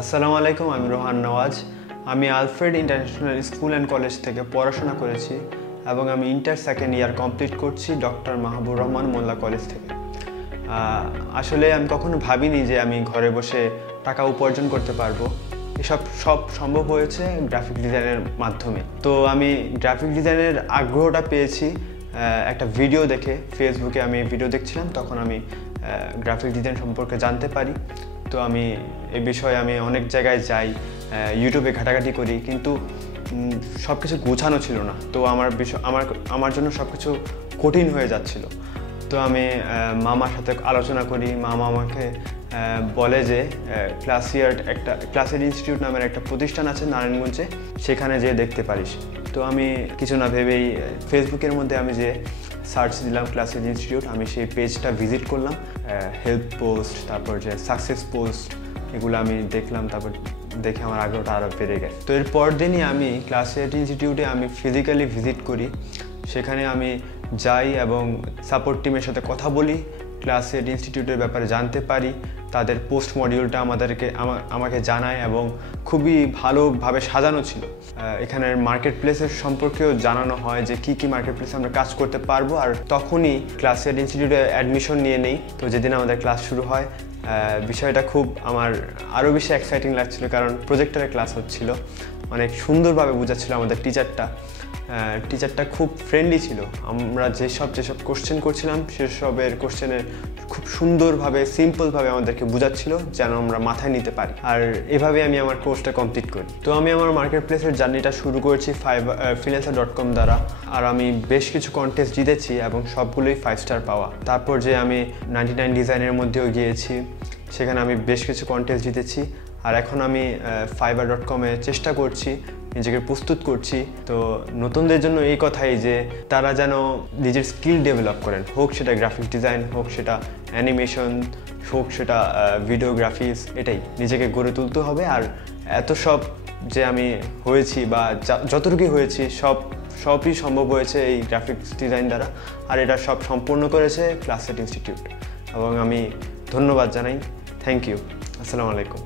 আসসালামু আলাইকুম, আমি রোহান নওয়াজ। আমি Alfred international school and college থেকে পড়াশোনা করেছি এবং আমি ইন্টার সেকেন্ড ইয়ার কমপ্লিট করছি ডক্টর মাহবুব রহমান মোল্লা কলেজ থেকে। আসলে আমি কখনো ভাবিনি যে আমি ঘরে বসে টাকা উপার্জন করতে পারবো। এসব সম্ভব হয়েছে গ্রাফিক ডিজাইনের মাধ্যমে। তো আমি গ্রাফিক ডিজাইনের আগ্রহটা পেয়েছি একটা ভিডিও দেখে। ফেসবুকে আমি ভিডিও দেখছিলাম, তখন আমি গ্রাফিক ডিজাইন সম্পর্কে জানতে পারি। তো আমি এই বিষয়ে অনেক জায়গায় যাই, ইউটিউবে ঘাটাঘাটি করি, কিন্তু সব কিছু গোছানো ছিল না। তো আমার জন্য সব কিছু কঠিন হয়ে যাচ্ছিল। তো আমি মামার সাথে আলোচনা করি। মামা আমাকে বলে যে ক্লাসিয়ার্ট ইনস্টিটিউট নামের একটা প্রতিষ্ঠান আছে নারায়ণগঞ্জে, সেখানে যেয়ে দেখতে পারিস। তো আমি কিছু না ভেবেই ফেসবুকের মধ্যে আমি যে সার্চ দিলাম ক্লাসিয়ার্ট ইনস্টিটিউট, আমি সেই পেজটা ভিজিট করলাম। হেল্প পোস্ট, তারপর যে সাকসেস পোস্ট, এগুলো আমি দেখলাম। তারপর দেখে আমার আগ্রহটা আরও বেড়ে গেছে। তো এর পর দিনই আমি ক্লাসিয়ার্ট ইনস্টিটিউটে আমি ফিজিক্যালি ভিজিট করি। সেখানে আমি যাই এবং সাপোর্ট টিমের সাথে কথা বলি, ক্লাসিয়ার্ট ইনস্টিটিউটের ব্যাপারে জানতে পারি। তাদের পোস্ট মডিউলটা আমাকে জানায় এবং খুবই ভালোভাবে সাজানো ছিল। এখানের মার্কেট প্লেসের সম্পর্কেও জানানো হয় যে কী মার্কেট প্লেসে আমরা কাজ করতে পারবো। আর তখনই ক্লাসিয়ার্ট ইনস্টিটিউটে অ্যাডমিশন নিয়ে নেই। তো যেদিন আমাদের ক্লাস শুরু হয়, বিষয়টা খুব আমার আরও বেশি এক্সাইটিং লাগছিল, কারণ প্রজেক্টরের ক্লাস হচ্ছিল। অনেক সুন্দরভাবে বোঝাচ্ছিল আমাদের টিচারটা খুব ফ্রেন্ডলি ছিল। আমরা যেসব কোশ্চেন করছিলাম সেসবের কোশ্চেনের খুব সুন্দরভাবে সিম্পলভাবে আমাদেরকে বোঝাচ্ছিল, যেন আমরা মাথায় নিতে পারি। আর এভাবে আমি আমার কোর্সটা কমপ্লিট করি। তো আমি আমার মার্কেট প্লেসের জার্নিটা শুরু করেছি freelancer.com দ্বারা। আর আমি বেশ কিছু কন্টেস্ট জিতেছি এবং সবগুলোই 5 স্টার পাওয়া। তারপর যে আমি 99 ডিজাইনের মধ্যেও গিয়েছি, সেখানে আমি বেশ কিছু কন্টেস্ট জিতেছি। আর এখন আমি fiverr.com-এ চেষ্টা করছি, নিজেকে প্রস্তুত করছি। তো নতুনদের জন্য এই কথাই যে তারা যেন নিজের স্কিল ডেভেলপ করেন, হোক সেটা গ্রাফিক ডিজাইন, হোক সেটা অ্যানিমেশন, হোক সেটা ভিডিওগ্রাফিস, এটাই নিজেকে গড়ে তুলতে হবে। আর এত সব যে আমি হয়েছি বা যতটুকুই হয়েছি সবই সম্ভব হয়েছে এই গ্রাফিক্স ডিজাইন দ্বারা। আর এটা সব সম্পূর্ণ করেছে ক্লাসিয়ার্ট ইনস্টিটিউট এবং আমি ধন্যবাদ জানাই। Thank you. আসসালামু আলাইকুম।